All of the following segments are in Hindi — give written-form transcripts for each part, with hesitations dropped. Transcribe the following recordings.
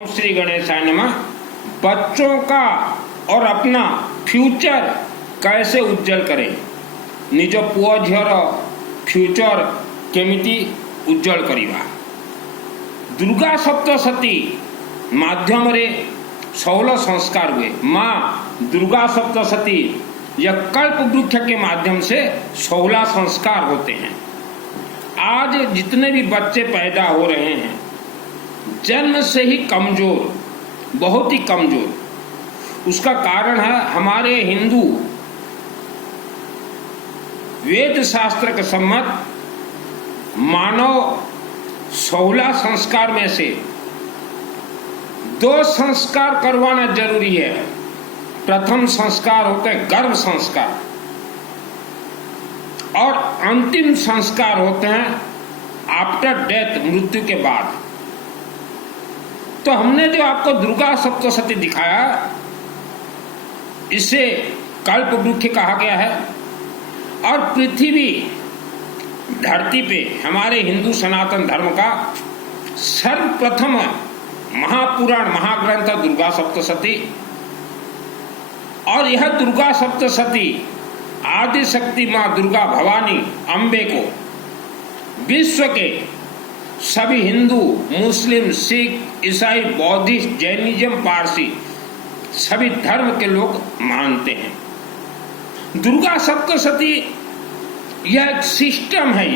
श्री गणेशाय नमः। बच्चों का और अपना फ्यूचर कैसे उज्जवल करें, निज पुओ झीर फ्यूचर केमिति उज्जवल करिबा। दुर्गा सप्तशती माध्यम रे 16 संस्कार हुए। माँ दुर्गा सप्तशती या कल्प वृक्ष के माध्यम से 16 संस्कार होते हैं। आज जितने भी बच्चे पैदा हो रहे हैं जन्म से ही कमजोर, बहुत ही कमजोर। उसका कारण है हमारे हिंदू वेद शास्त्र के सम्मत मानव 16 संस्कार में से 2 संस्कार करवाना जरूरी है। प्रथम संस्कार होते हैं गर्भ संस्कार और अंतिम संस्कार होते हैं आफ्टर डेथ, मृत्यु के बाद। तो हमने जो आपको दुर्गा सप्तशती दिखाया, इसे कल्प वृक्ष कहा गया है। और पृथ्वी धरती पे हमारे हिंदू सनातन धर्म का सर्वप्रथम महापुराण महाग्रंथ दुर्गा सप्तशती। और यह दुर्गा सप्तशती आदि शक्ति मां दुर्गा भवानी अंबे को विश्व के सभी हिंदू, मुस्लिम, सिख, ईसाई, बौद्धिस्ट, जैनिज्म, पारसी सभी धर्म के लोग मानते हैं। दुर्गा सप्तशती यह एक सिस्टम है।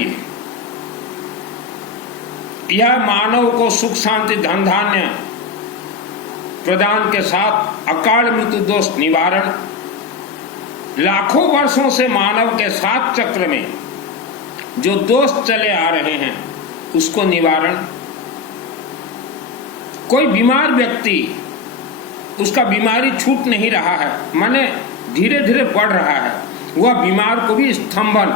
यह मानव को सुख शांति धन धान्य प्रदान के साथ अकाल मृत्यु दोष निवारण, लाखों वर्षों से मानव के 7 चक्र में जो दोष चले आ रहे हैं उसको निवारण। कोई बीमार व्यक्ति, उसका बीमारी छूट नहीं रहा है, माने धीरे धीरे बढ़ रहा है, वह बीमार को भी स्तंभन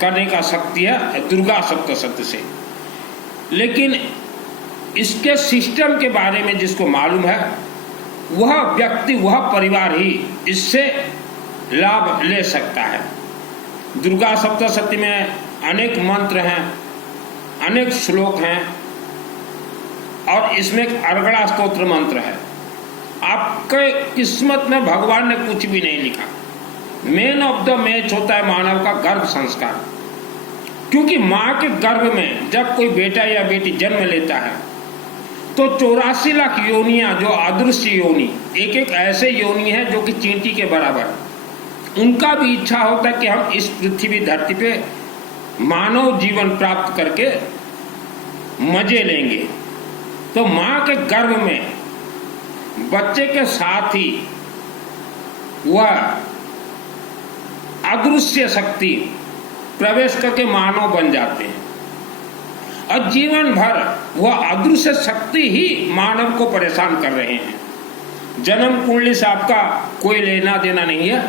करने का शक्ति है दुर्गा सप्तशती से। लेकिन इसके सिस्टम के बारे में जिसको मालूम है वह व्यक्ति, वह परिवार ही इससे लाभ ले सकता है। दुर्गा सप्तशती में अनेक मंत्र हैं, अनेक श्लोक हैं और इसमें एक अर्गड़ा स्तोत्र मंत्र है। आपके किस्मत में भगवान ने कुछ भी नहीं लिखा। मेन ऑफ द मैच होता है मानव का गर्भ संस्कार। क्योंकि मां के गर्भ में जब कोई बेटा या बेटी जन्म लेता है तो 84 लाख योनियां, जो अदृश्य योनि, एक एक ऐसे योनि है जो कि चींटी के बराबर, उनका भी इच्छा होता है कि हम इस पृथ्वी धरती पे मानव जीवन प्राप्त करके मजे लेंगे। तो मां के गर्भ में बच्चे के साथ ही वह अदृश्य शक्ति प्रवेश करके मानव बन जाते हैं और जीवन भर वह अदृश्य शक्ति ही मानव को परेशान कर रहे हैं। जन्म कुंडली से आपका कोई लेना देना नहीं है।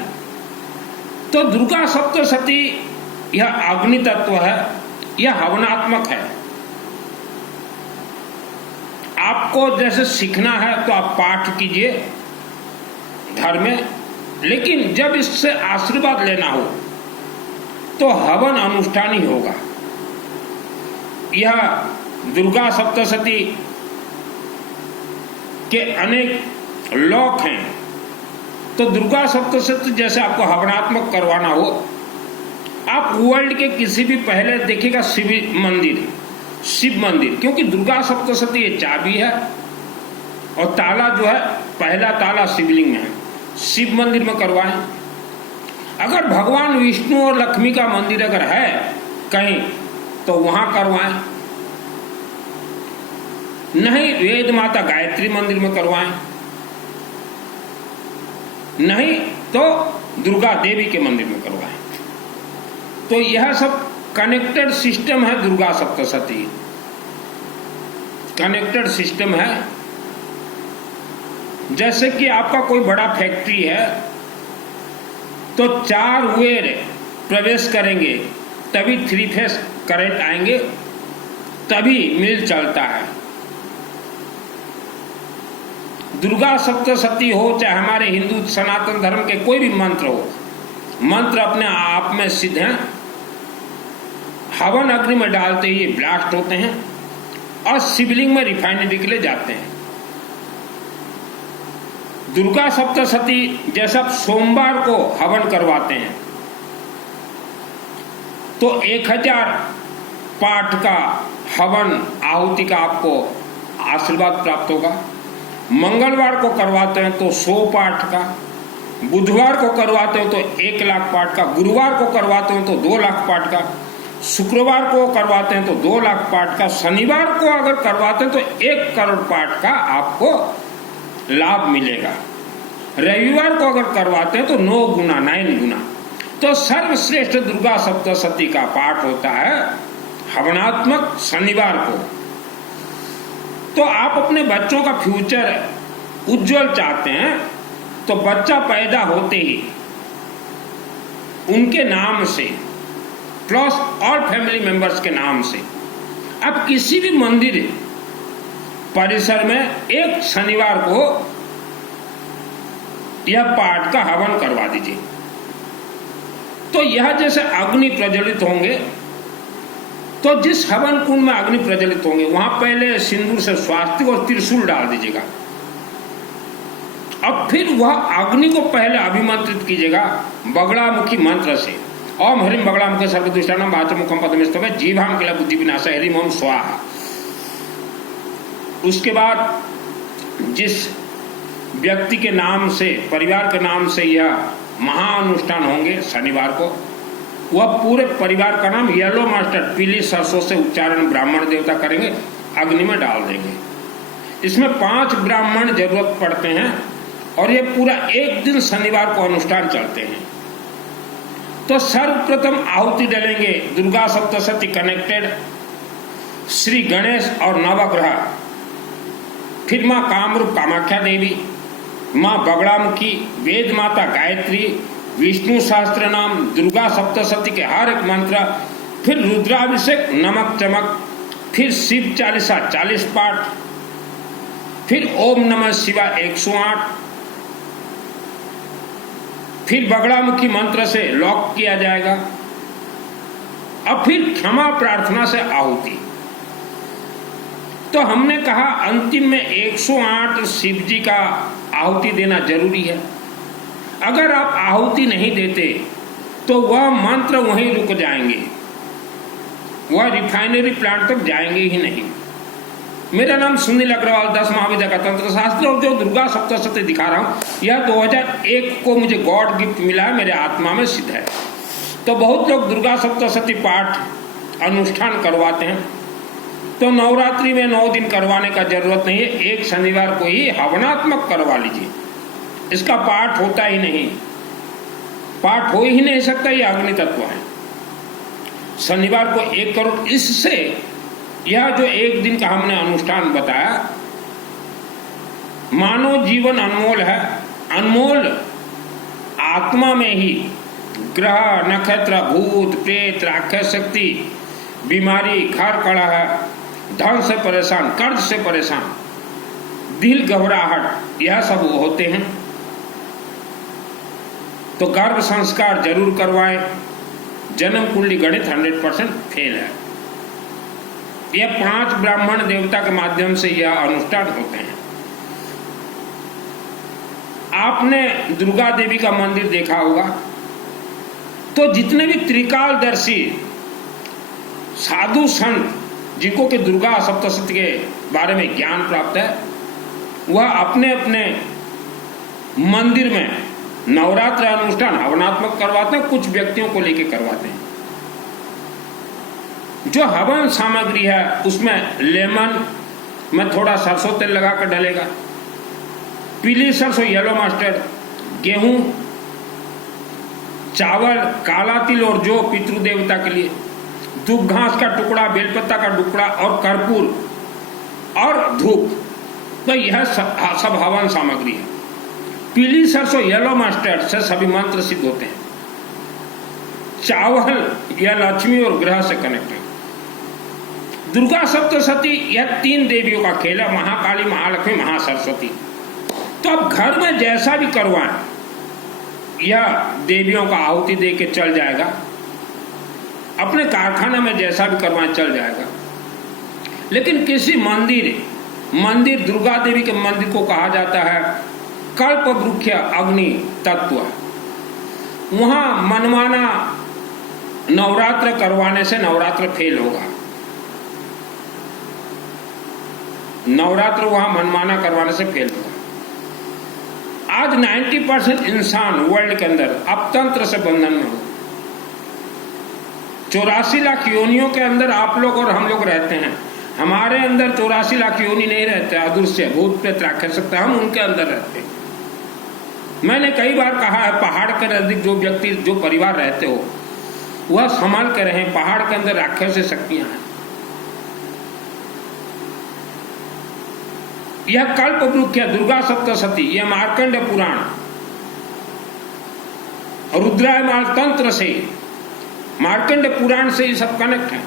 तो दुर्गा सप्तशती यह अग्नि तत्व है, यह हवनात्मक है। आपको जैसे सीखना है तो आप पाठ कीजिए घर में, लेकिन जब इससे आशीर्वाद लेना हो तो हवन अनुष्ठान ही होगा। यह दुर्गा सप्तशती के अनेक लोक हैं। तो दुर्गा सप्तशती जैसे आपको हवनात्मक करवाना हो, आप वर्ल्ड के किसी भी, पहले देखिएगा शिव मंदिर, क्योंकि दुर्गा सप्तशती ये चाबी है और ताला जो है, पहला ताला शिवलिंग में है। शिव मंदिर में करवाएं। अगर भगवान विष्णु और लक्ष्मी का मंदिर अगर है कहीं तो वहां करवाएं, नहीं वेद माता गायत्री मंदिर में करवाएं, नहीं तो दुर्गा देवी के मंदिर में करवाएं। तो यह सब कनेक्टेड सिस्टम है। दुर्गा सप्तशती कनेक्टेड सिस्टम है। जैसे कि आपका कोई बड़ा फैक्ट्री है तो 4 वेर प्रवेश करेंगे तभी 3 फेस करंट आएंगे, तभी मिल चलता है। दुर्गा सप्तशती हो चाहे हमारे हिंदू सनातन धर्म के कोई भी मंत्र हो, मंत्र अपने आप में सिद्ध हैं। हवन अग्नि में डालते ही ब्लास्ट होते हैं और शिवलिंग में रिफाइनरी के लिए जाते हैं। दुर्गा सप्तशती जैसा सोमवार को हवन करवाते हैं तो 1000 पाठ का हवन आहुति का आपको आशीर्वाद प्राप्त होगा। मंगलवार को करवाते हैं तो 100 पाठ का, बुधवार को करवाते हो तो 1 लाख पाठ का, गुरुवार को करवाते हो तो 2 लाख पाठ का, शुक्रवार को करवाते हैं तो 2 लाख पाठ का, शनिवार को अगर करवाते हैं तो 1 करोड़ पाठ का आपको लाभ मिलेगा। रविवार को अगर करवाते हैं तो 9 गुना। तो सर्वश्रेष्ठ दुर्गा सप्तशती का पाठ होता है हवनात्मक शनिवार को। तो आप अपने बच्चों का फ्यूचर उज्जवल चाहते हैं तो बच्चा पैदा होते ही उनके नाम से प्लस ऑल फैमिली मेंबर्स के नाम से आप किसी भी मंदिर परिसर में एक शनिवार को यह पाठ का हवन करवा दीजिए। तो यह जैसे अग्नि प्रज्वलित होंगे तो जिस हवन कुंड में अग्नि प्रज्वलित होंगे वहां पहले सिंदूर से स्वास्तिक और त्रिशूल डाल दीजिएगा। अब फिर वह अग्नि को पहले अभिमंत्रित कीजिएगा बगड़ामुखी मंत्र से। ओम हरिम बगड़ामुखे सर्वदुष्टानां वाचमुखम पदमेस्तवे जीवाम किल बुद्धि विनाशाय हरिम ओम स्वाहा। उसके बाद जिस व्यक्ति के नाम से, परिवार के नाम से यह महाअनुष्ठान होंगे शनिवार को, वह पूरे परिवार का नाम येलो मस्टर्ड पीली सरसों से उच्चारण ब्राह्मण देवता करेंगे, अग्नि में डाल देंगे। इसमें 5 ब्राह्मण जरूरत पड़ते हैं और ये पूरा 1 दिन शनिवार को अनुष्ठान चलते हैं। तो सर्वप्रथम आहुति डालेंगे दुर्गा सप्तशती कनेक्टेड श्री गणेश और नवग्रह, फिर माँ कामरूप कामाख्या देवी, माँ बगड़ामुखी, वेद माता गायत्री, विष्णु सहस्त्र नाम, दुर्गा सप्तशती के हर एक मंत्र, फिर रुद्राभिषेक नमक चमक, फिर शिव चालीसा 40 पाठ, फिर ओम नमः शिवाय 108, फिर बगड़ामुखी मंत्र से लॉक किया जाएगा। अब फिर क्षमा प्रार्थना से आहुति। तो हमने कहा अंतिम में 108 शिव जी का आहुति देना जरूरी है। अगर आप आहुति नहीं देते तो वह मंत्र वहीं रुक जाएंगे, वह रिफाइनरी प्लांट तक जाएंगे ही नहीं। मेरा नाम सुनील अग्रवाल, 10 महाविद्या का तंत्र शास्त्र और जो दुर्गा सप्तशती दिखा रहा हूँ यह 2001 को मुझे गॉड गिफ्ट मिला है, मेरे आत्मा में सिद्ध है। तो बहुत लोग दुर्गा सप्तशती पाठ अनुष्ठान करवाते हैं, तो नवरात्रि में 9 दिन करवाने का जरूरत नहीं है, एक शनिवार को ही हवनात्मक करवा लीजिए। इसका पाठ होता ही नहीं, पाठ हो ही नहीं सकता, ये अग्नि तत्व है। शनिवार को 1 करोड़। इससे यह जो 1 दिन का हमने अनुष्ठान बताया, मानव जीवन अनमोल है, अनमोल आत्मा में ही ग्रह नक्षत्र भूत प्रेत राक्षस शक्ति बीमारी घर कड़ा है, धन से परेशान, कर्ज से परेशान, दिल घबराहट, यह सब होते हैं। तो गर्भ संस्कार जरूर करवाएं। जन्म कुंडली गणित 100% फेल है। यह 5 ब्राह्मण देवता के माध्यम से यह अनुष्ठान होते हैं। आपने दुर्गा देवी का मंदिर देखा होगा, तो जितने भी त्रिकालदर्शी साधु संत जिनको कि दुर्गा सप्तशती के बारे में ज्ञान प्राप्त है, वह अपने अपने मंदिर में नवरात्र अनुष्ठान हवनात्मक करवाते हैं, कुछ व्यक्तियों को लेकर करवाते हैं। जो हवन सामग्री है उसमें लेमन में थोड़ा सरसों तेल लगाकर डालेगा, पीली सरसों येलो मस्टर्ड, गेहूं, चावल, काला तिल और जौ पितृदेवता के लिए, दुब घास का टुकड़ा, बेलपत्ता का टुकड़ा और कर्पूर और धूप। तो यह सब हवन सामग्री है। पीली सरसों येलो मस्टर्ड से सभी मंत्र सिद्ध होते हैं। चावल यह लक्ष्मी और ग्रह से कनेक्ट है। दुर्गा सप्तशती यह 3 देवियों का खेल है, महाकाली, महालक्ष्मी, महासरस्वती। तो अब घर में जैसा भी करवाएं, यह देवियों का आहुति दे के चल जाएगा। अपने कारखाना में जैसा भी करवाएं चल जाएगा। लेकिन किसी मंदिर दुर्गा देवी के मंदिर को कहा जाता है कल्प वृक्ष अग्नि तत्व, वहां मनमाना नवरात्र करवाने से नवरात्र फेल होगा। नवरात्र वहां मनमाना करवाने से फेल होगा। आज 90% इंसान वर्ल्ड के अंदर अपतंत्र से बंधन में हो। 84 लाख योनियों के अंदर आप लोग और हम लोग रहते हैं। हमारे अंदर 84 लाख योनि नहीं रहते, अदृश्य भूत प्रेत राक्षस सकते, हम उनके अंदर रहते हैं। मैंने कई बार कहा है, पहाड़ के नजदीक जो व्यक्ति जो परिवार रहते हो वह संभाल कर रहे। पहाड़ के अंदर राक्षस शक्तियां हैं। यह कल्प वृक्ष दुर्गा सप्तशती, यह मार्कंड पुराण रुद्रायमाल तंत्र से, मार्कंड पुराण से ये सब कनेक्ट है।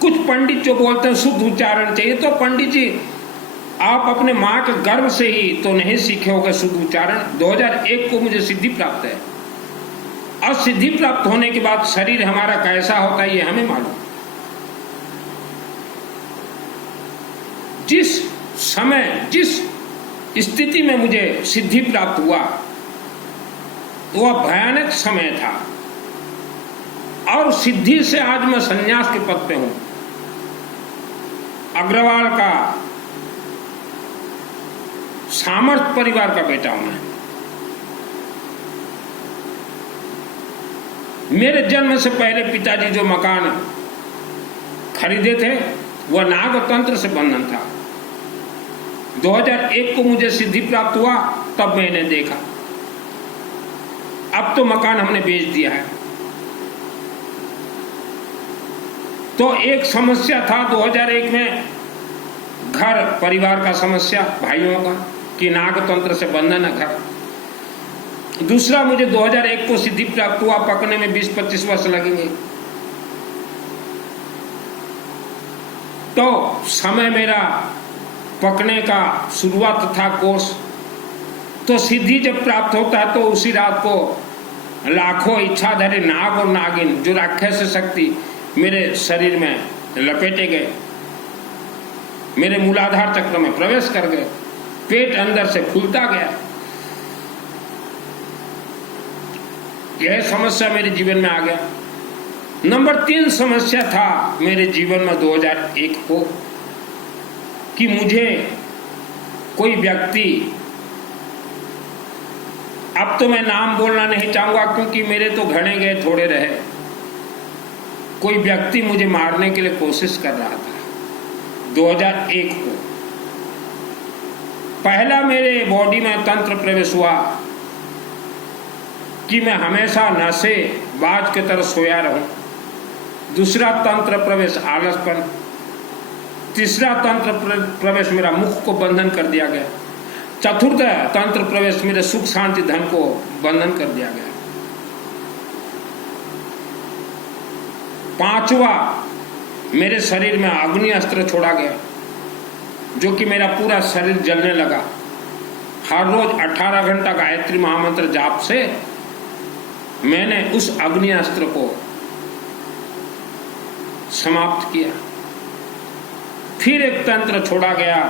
कुछ पंडित जो बोलते हैं शुद्ध उच्चारण चाहिए, तो पंडित जी आप अपने मां के गर्भ से ही तो नहीं सीखे होगे शुद्ध उच्चारण। 2001 को मुझे सिद्धि प्राप्त है, और सिद्धि प्राप्त होने के बाद शरीर हमारा कैसा होता है ये हमें मालूम। जिस समय जिस स्थिति में मुझे सिद्धि प्राप्त हुआ वह भयानक समय था, और सिद्धि से आज मैं संन्यास के पद पे हूं। अग्रवाल का सामर्थ परिवार का बेटा हूं मैं। मेरे जन्म से पहले पिताजी जो मकान खरीदे थे वह नाग तंत्र से बंधन था। 2001 को मुझे सिद्धि प्राप्त हुआ, तब मैंने देखा। अब तो मकान हमने बेच दिया है। तो एक समस्या था 2001 में, घर परिवार का समस्या भाइयों का कि नाग तंत्र से बंधन है घर। दूसरा, मुझे 2001 को सिद्धि प्राप्त हुआ, पकने में 20-25 वर्ष लगेंगे। तो समय मेरा पकने का शुरुआत था कोर्स। तो सिद्धि जब प्राप्त होता है तो उसी रात को लाखों इच्छाधारी नाग और नागिन जो राक्षस शक्ति मेरे शरीर में लपेटे गए, मेरे मूलाधार चक्र में प्रवेश कर गए, पेट अंदर से फूलता गया। यह समस्या मेरे जीवन में आ गया। नंबर 3 समस्या था मेरे जीवन में 2001 को कि मुझे कोई व्यक्ति, अब तो मैं नाम बोलना नहीं चाहूंगा क्योंकि मेरे तो घने गए थोड़े रहे, कोई व्यक्ति मुझे मारने के लिए कोशिश कर रहा था 2001 को। पहला मेरे बॉडी में तंत्र प्रवेश हुआ कि मैं हमेशा नशे बाज के तरह सोया रहूं। दूसरा तंत्र प्रवेश आलसपन। तीसरा तंत्र प्रवेश मेरा मुख को बंधन कर दिया गया। चतुर्थ तंत्र प्रवेश मेरे सुख शांति धन को बंधन कर दिया गया। 5वां, मेरे शरीर में अग्नि अस्त्र छोड़ा गया जो कि मेरा पूरा शरीर जलने लगा। हर रोज 18 घंटा गायत्री महामंत्र जाप से मैंने उस अग्नि अस्त्र को समाप्त किया। फिर एक तंत्र छोड़ा गया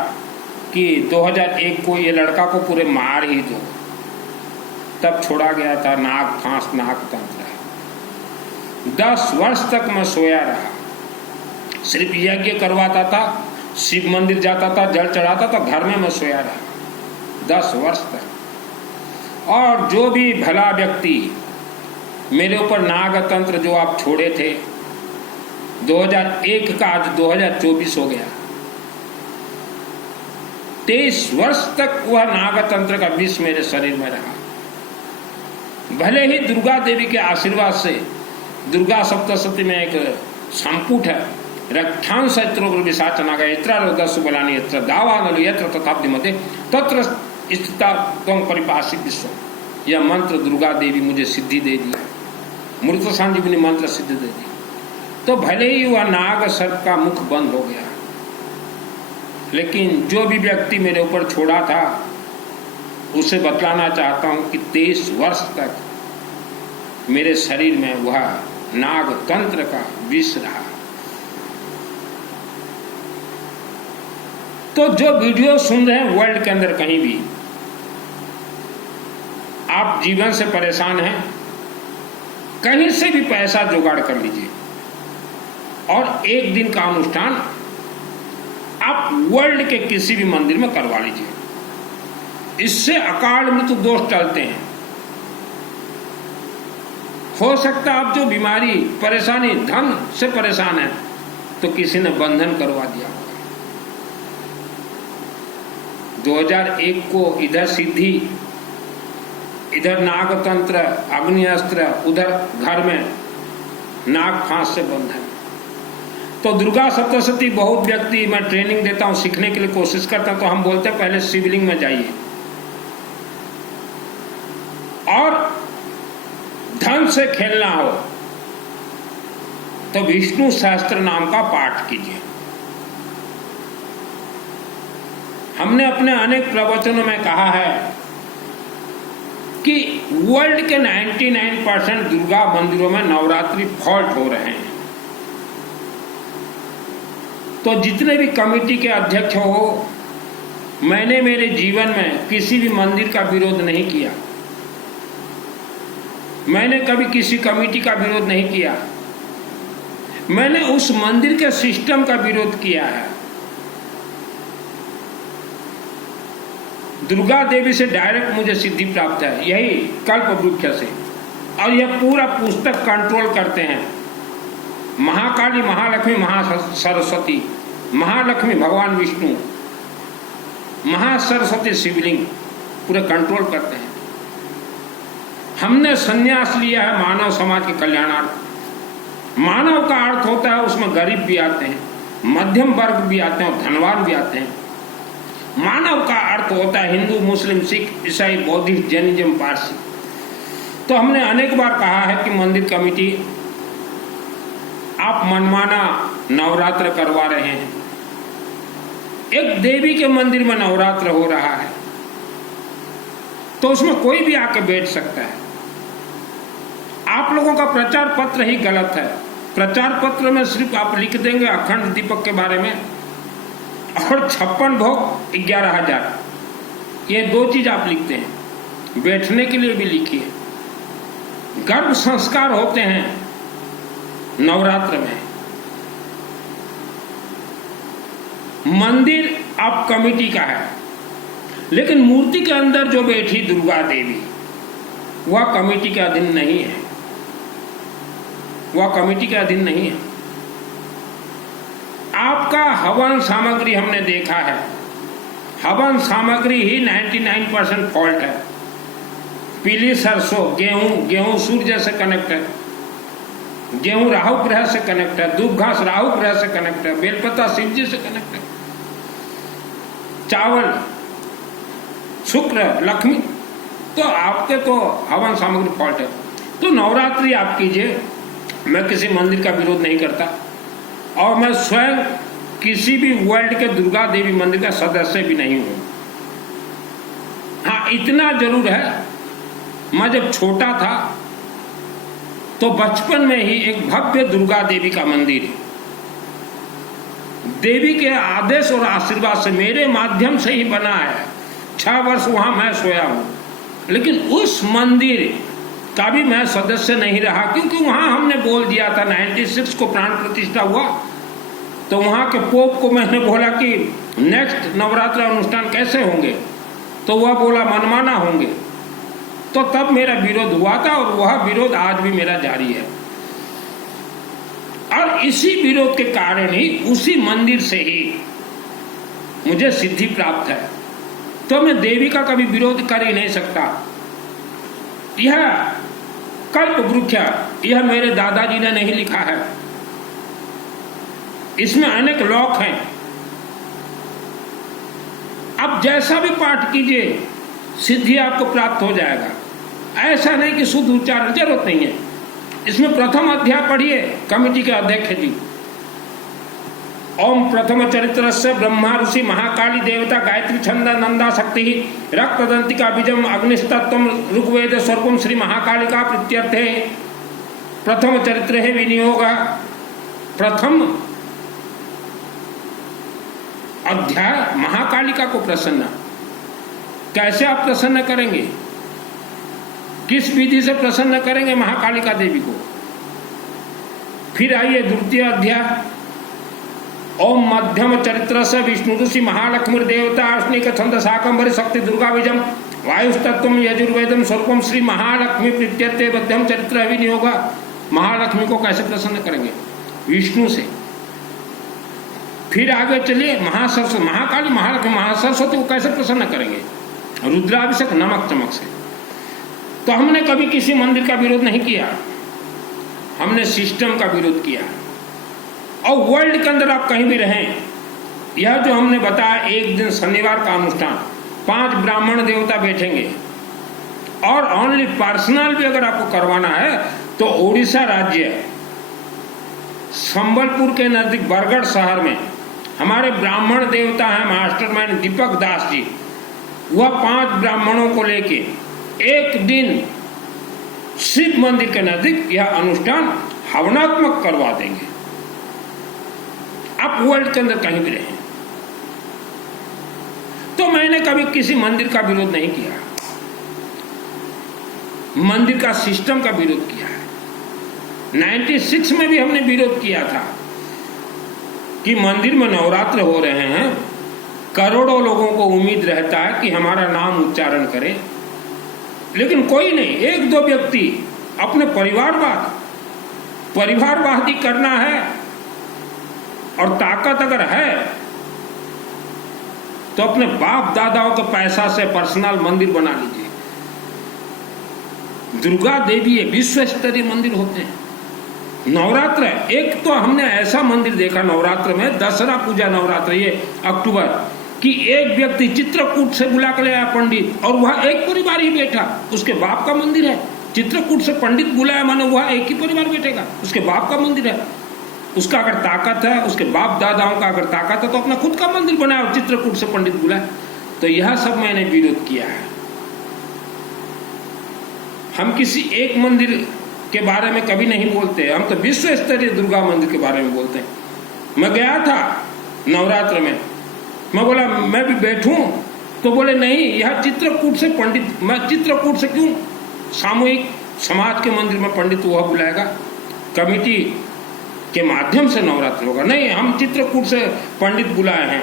कि 2001 को ये लड़का को पूरे मार ही दो, तब छोड़ा गया था नाग फांस नाग तंत्र। 10 वर्ष तक मैं सोया रहा, सिर्फ यज्ञ करवाता था, शिव मंदिर जाता था, जल चढ़ाता था, घर में मैं सोया रहा 10 वर्ष तक। और जो भी भला व्यक्ति मेरे ऊपर नाग तंत्र जो आप छोड़े थे, 2001 का आज 2024 हो गया, 23 वर्ष तक वह नाग तंत्र का विष मेरे शरीर में रहा। भले ही दुर्गा देवी के आशीर्वाद से, दुर्गा सप्तशती में एक संपुट है, रक्षांश विशाचनागा यत्र रोगस्सु बलानि यत्र दावानलु यत्र तथाब्धि मते तत्र स्थिता त्वं परिपासि विश्व। यह मंत्र दुर्गा देवी मुझे सिद्धि दे दी, मृत संजीवनी मंत्र सिद्धि दे दी। तो भले ही वह नाग सर्प का मुख बंद हो गया, लेकिन जो भी व्यक्ति मेरे ऊपर छोड़ा था उसे बतलाना चाहता हूं कि 23 वर्ष तक मेरे शरीर में वह नाग तंत्र का विष रहा। तो जो वीडियो सुन रहे हैं वर्ल्ड के अंदर कहीं भी, आप जीवन से परेशान हैं, कहीं से भी पैसा जुगाड़ कर लीजिए और एक दिन का अनुष्ठान आप वर्ल्ड के किसी भी मंदिर में करवा लीजिए। इससे अकाल मृत्यु दोष टलते हैं। हो सकता है आप जो बीमारी, परेशानी, धन से परेशान है तो किसी ने बंधन करवा दिया होगा। 2001 को इधर सिद्धि, इधर नागतंत्र, अग्निअस्त्र, उधर घर में नाग फांस से बंधन। तो दुर्गा सप्तशती बहुत व्यक्ति, मैं ट्रेनिंग देता हूं, सीखने के लिए कोशिश करता हूं, तो हम बोलते हैं पहले शिवलिंग में जाइए और धन से खेलना हो तो विष्णु सहस्त्र नाम का पाठ कीजिए। हमने अपने अनेक प्रवचनों में कहा है कि वर्ल्ड के 99% दुर्गा मंदिरों में नवरात्रि फॉल्ट हो रहे हैं। तो जितने भी कमेटी के अध्यक्ष हो, मैंने मेरे जीवन में किसी भी मंदिर का विरोध नहीं किया, मैंने कभी किसी कमेटी का विरोध नहीं किया, मैंने उस मंदिर के सिस्टम का विरोध किया है। दुर्गा देवी से डायरेक्ट मुझे सिद्धि प्राप्त है, यही कल्प वृक्ष से, और यह पूरा पुस्तक कंट्रोल करते हैं। महाकाली, महालक्ष्मी, महासरस्वती, महालक्ष्मी भगवान विष्णु, महासरस्वती शिवलिंग पूरे कंट्रोल करते हैं। हमने संन्यास लिया है मानव समाज के कल्याणार्थ। मानव का अर्थ होता है उसमें गरीब भी आते हैं, मध्यम वर्ग भी आते हैं और धनवान भी आते हैं। मानव का अर्थ होता है हिंदू, मुस्लिम, सिख, ईसाई, बौद्धिस्ट, जैनिज्म, पारसी। तो हमने अनेक बार कहा है कि मंदिर कमेटी, आप मनमाना नवरात्र करवा रहे हैं। एक देवी के मंदिर में नवरात्र हो रहा है तो उसमें कोई भी आके बैठ सकता है। आप लोगों का प्रचार पत्र ही गलत है। प्रचार पत्र में सिर्फ आप लिख देंगे अखंड दीपक के बारे में और 56 भोग 11,000, ये 2 चीज आप लिखते हैं। बैठने के लिए भी लिखिए। गर्भ संस्कार होते हैं नवरात्र में। मंदिर आप कमेटी का है, लेकिन मूर्ति के अंदर जो बैठी दुर्गा देवी वह कमेटी के अधीन नहीं है, वह कमेटी के अधीन नहीं है। आपका हवन सामग्री हमने देखा है, हवन सामग्री ही 99% फॉल्ट है। पीली सरसों, गेहूं सूर्य से कनेक्ट है, गेहूं राहु ग्रह से कनेक्ट है, दूब घास राहु ग्रह से कनेक्ट है, बेलपत्ता शिव जी से कनेक्ट है, चावल शुक्र लक्ष्मी, तो आपके तो हवन सामग्री फॉल्ट है। तो नवरात्रि आप कीजिए, मैं किसी मंदिर का विरोध नहीं करता और मैं स्वयं किसी भी वर्ल्ड के दुर्गा देवी मंदिर का सदस्य भी नहीं हूं। हाँ, इतना जरूर है, मैं जब छोटा था तो बचपन में ही एक भव्य दुर्गा देवी का मंदिर, देवी के आदेश और आशीर्वाद से मेरे माध्यम से ही बना है। 6 वर्ष वहां मैं सोया हूं, लेकिन उस मंदिर का भी मैं सदस्य नहीं रहा, क्योंकि वहां हमने बोल दिया था 96 को प्राण प्रतिष्ठा हुआ, तो वहां के पोप को मैंने बोला कि नेक्स्ट नवरात्र अनुष्ठान कैसे होंगे, तो वह बोला मनमाना होंगे। तो तब मेरा विरोध हुआ था और वह विरोध आज भी मेरा जारी है। और इसी विरोध के कारण ही, उसी मंदिर से ही मुझे सिद्धि प्राप्त है। तो मैं देवी का कभी विरोध कर ही नहीं सकता। यह कल्प वृक्ष, यह मेरे दादाजी ने नहीं लिखा है, इसमें अनेक लॉक हैं। आप जैसा भी पाठ कीजिए सिद्धि आपको प्राप्त हो जाएगा। ऐसा नहीं कि शुद्ध उच्चारण, जरूरत नहीं है। इसमें प्रथम अध्याय पढ़िए, कमेटी के अध्यक्ष जी। ओम प्रथम चरित्र से ब्रह्मा ऋषि महाकाली देवता गायत्री छंद नंदा शक्ति रक्तदंतिका बीजम अग्निस्तत्व ऋग्वेद स्वरूपम श्री महाकालिका प्रत्यर्थे प्रथम चरित्र है विनियोग। प्रथम अध्याय महाकालिका को प्रसन्न। कैसे आप प्रसन्न करेंगे? किस विधि से प्रसन्न करेंगे महाकालिका देवी को? फिर आइए द्वितीय अध्याय, ओम मध्यम चरित्र से विष्णु ऋषि महालक्ष्मी देवता अष्टनिक छंद शाकंभरी शक्ति दुर्गा बीजम वायुस्तत्व यजुर्वेदम स्वरूपम श्री महालक्ष्मी प्रीत्यर्थे मध्यम चरित्र अभिनियोग। महालक्ष्मी को कैसे प्रसन्न करेंगे? विष्णु से। फिर आगे चलिए महासरस्वती, महाकाली महालक्ष्मी महासरस्वती को कैसे प्रसन्न करेंगे? रुद्राभिषेक नमक चमक से। तो हमने कभी किसी मंदिर का विरोध नहीं किया, हमने सिस्टम का विरोध किया। और वर्ल्ड के अंदर आप कहीं भी रहें, यह जो हमने बताया, एक दिन शनिवार का अनुष्ठान, 5 ब्राह्मण देवता बैठेंगे और ओनली पर्सनल भी अगर आपको करवाना है तो ओडिशा राज्य संबलपुर के नजदीक बरगढ़ शहर में हमारे ब्राह्मण देवता हैं मास्टरमाइंड दीपक दास जी। वह 5 ब्राह्मणों को लेके एक दिन शिव मंदिर के नजदीक यह अनुष्ठान हवनात्मक करवा देंगे। आप वर्ल्ड के अंदर कहीं भी रहें। तो मैंने कभी किसी मंदिर का विरोध नहीं किया, मंदिर का सिस्टम का विरोध किया है। 96 में भी हमने विरोध किया था कि मंदिर में नवरात्र हो रहे हैं, करोड़ों लोगों को उम्मीद रहता है कि हमारा नाम उच्चारण करें, लेकिन कोई नहीं। 1-2 व्यक्ति अपने परिवारवादी करना है और ताकत अगर है तो अपने बाप दादाओं के पैसा से पर्सनल मंदिर बना लीजिए। दुर्गा देवी विश्व स्तरीय मंदिर होते हैं। नवरात्र, एक तो हमने ऐसा मंदिर देखा नवरात्र में, दसरा पूजा नवरात्र ये अक्टूबर कि एक व्यक्ति चित्रकूट से बुला कर आया पंडित, और वह एक परिवार ही बैठा, उसके बाप का मंदिर है। चित्रकूट से पंडित बुलाया मानो वह एक ही परिवार बैठेगा, उसके बाप का मंदिर है। उसका अगर ताकत है, उसके बाप दादाओं का अगर ताकत है तो अपना खुद का मंदिर बनाया और चित्रकूट से पंडित बुलाए। तो यह सब मैंने विरोध किया है। हम किसी एक मंदिर के बारे में कभी नहीं बोलते, हम तो विश्व स्तरीय दुर्गा मंदिर के बारे में बोलते हैं। मैं गया था नवरात्र में, मैं बोला मैं भी बैठूं, तो बोले नहीं, यह चित्रकूट से पंडित, मैं चित्रकूट से क्यों, सामूहिक समाज के मंदिर में पंडित वह बुलाएगा, कमिटी के माध्यम से नवरात्र होगा। नहीं, हम चित्रकूट से पंडित बुलाए हैं,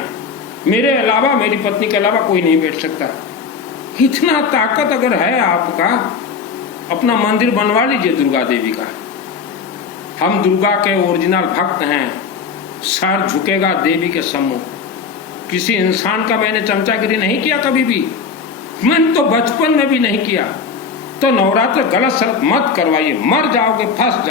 मेरे अलावा, मेरी पत्नी के अलावा कोई नहीं बैठ सकता। इतना ताकत अगर है आपका, अपना मंदिर बनवा लीजिए दुर्गा देवी का। हम दुर्गा के ओरिजिनल भक्त हैं, सर झुकेगा देवी के सम्मुख। किसी इंसान का मैंने चमचागिरी नहीं किया कभी भी, मैंने तो बचपन में भी नहीं किया। तो नवरात्र गलत शर्त मत करवाइए, मर जाओगे, फंस जाओगे।